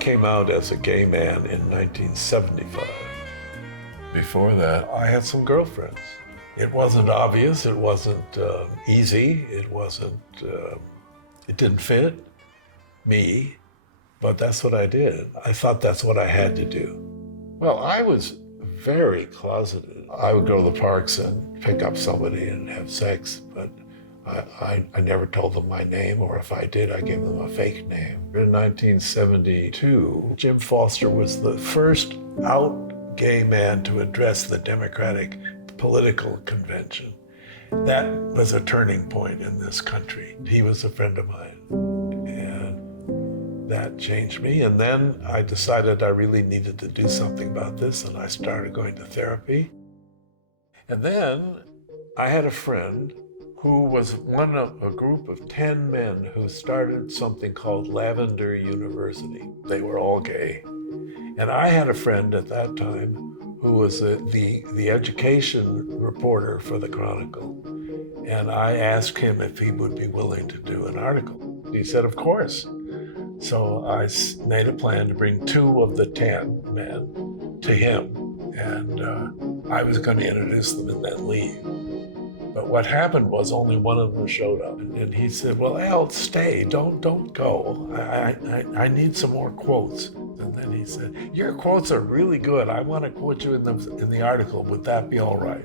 came out as a gay man in 1975. Before that, I had some girlfriends. It wasn't obvious, it wasn't easy, it didn't fit me, but that's what I did. I thought that's what I had to do. Well, I was very closeted. I would go to the parks and pick up somebody and have sex, but I never told them my name, or if I did, I gave them a fake name. In 1972, Jim Foster was the first out gay man to address the Democratic political convention. That was a turning point in this country. He was a friend of mine, and that changed me. And then I decided I really needed to do something about this, and I started going to therapy. And then I had a friend who was one of a group of 10 men who started something called Lavender University. They were all gay. And I had a friend at that time who was the education reporter for the Chronicle. And I asked him if he would be willing to do an article. He said, of course. So I made a plan to bring 2 of the 10 men to him. And I was going to introduce them and then leave. But what happened was only one of them showed up. And he said, well, Al, stay, don't go. I need some more quotes. And then he said, your quotes are really good. I want to quote you in the article. Would that be all right?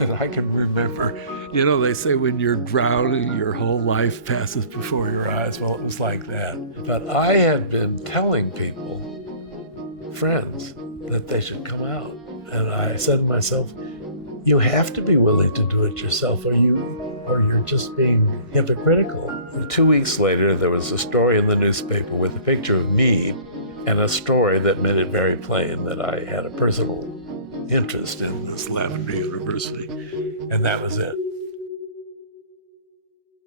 And I can remember, they say when you're drowning, your whole life passes before your eyes. Well, it was like that. But I had been telling people, friends, that they should come out. And I said to myself, you have to be willing to do it yourself, or you're just being hypocritical. 2 weeks later, there was a story in the newspaper with a picture of me and a story that made it very plain that I had a personal interest in this Lavender University, and that was it.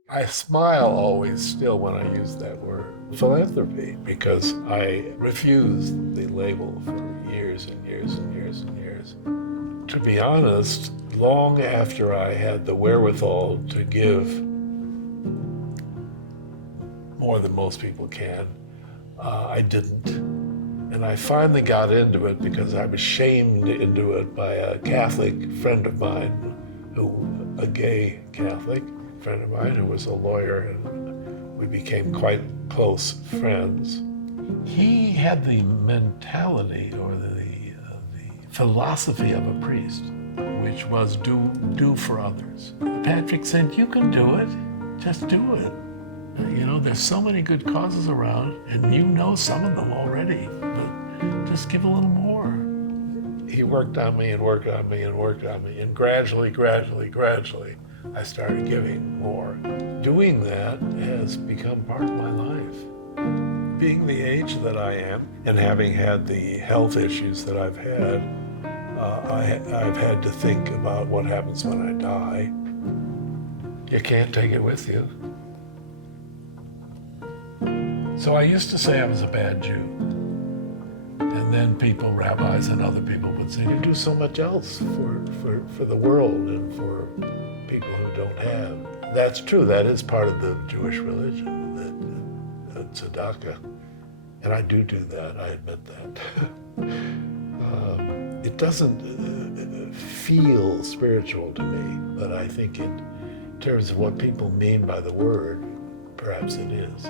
I smile always still when I use that word, philanthropy, because I refused the label for years and years and years and years. To be honest, long after I had the wherewithal to give more than most people can, I didn't. And I finally got into it because I was shamed into it by a Catholic friend of mine, a gay Catholic friend of mine who was a lawyer, and we became quite close friends. He had the mentality or the philosophy of a priest, which was do for others. Patrick said, you can do it, just do it. There's so many good causes around, and some of them already, but just give a little more. He worked on me and worked on me and worked on me, and gradually, I started giving more. Doing that has become part of my life. Being the age that I am, and having had the health issues that I've had, I've had to think about what happens when I die. You can't take it with you. So I used to say I was a bad Jew. And then rabbis and other people would say, you do so much else for the world and for people who don't have. That's true, that is part of the Jewish religion, the tzedakah. And I do that, I admit that. It doesn't feel spiritual to me, but I think in terms of what people mean by the word, perhaps it is.